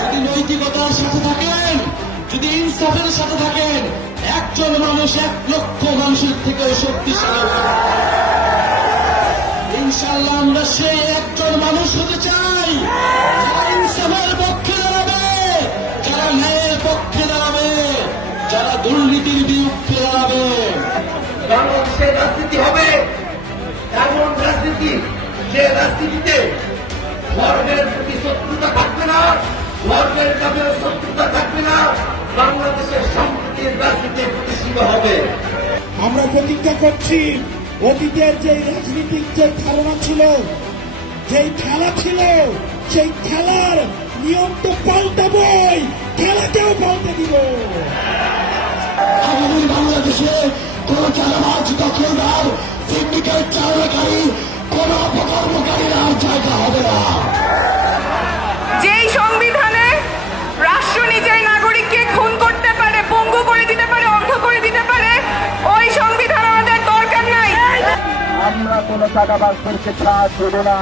যদি নৈতিকতার সাথে থাকেন, যদি ইনসাফের সাথে থাকেন, একজন মানুষ এক লক্ষ মানুষের থেকেও শক্তিশালী। ইনশাল্লাহ আমরা সেই একজন মানুষ হতে চাই, যারা ইনসাফের পক্ষে দাঁড়াবে, যারা ন্যায়ের পক্ষে দাঁড়াবে, যারা দুর্নীতির বিরুদ্ধে দাঁড়াবে। বাংলাদেশের রাজনীতি হবে এমন রাজনীতি যে রাজনীতিতে ধর্মের প্রতি শত্রুতা থাকবে না। ধর্মের নামে শত্রুতা থাকবে না বাংলাদেশের সম্প্রীতির রাজনীতি প্রতিষ্ঠিত হবে। আমরা প্রতিজ্ঞা করছি অতীতের যে রাজনীতিক যে ধারণা ছিল যেই খেলা ছিল সেই খেলার নিয়ম তো পাল্টাবই খেলাকেও পাল্টে দিব। আগামী বাংলাদেশে কোন চালাবাজ দখলদার সিন্ডিকেট চালনাকারী কোন চাঁদাবাজদেরকে ছাড় দেব না।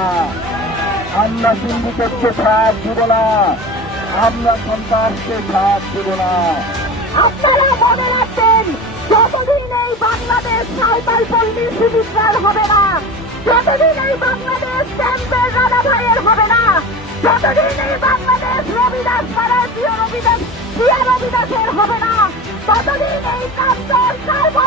আমরা সিন্ডিকেটকে ছাড় দেব না। আমরা সন্ত্রাসকে ছাড় দেব না। আপনারা মনে রাখবেন, যতদিন এই বাংলাদেশ সাঁওতাল পল্লীর সুবিচার হবে না, যতদিন এই বাংলাদেশ ক্যাম্পের রানা ভাইয়ের হবে না, যতদিন এই বাংলাদেশ রবিদাস পাড়ার প্রিয় রবিদাস প্রিয়া রবিদাসের হবে না, ততদিন এই কান্তর কারবালার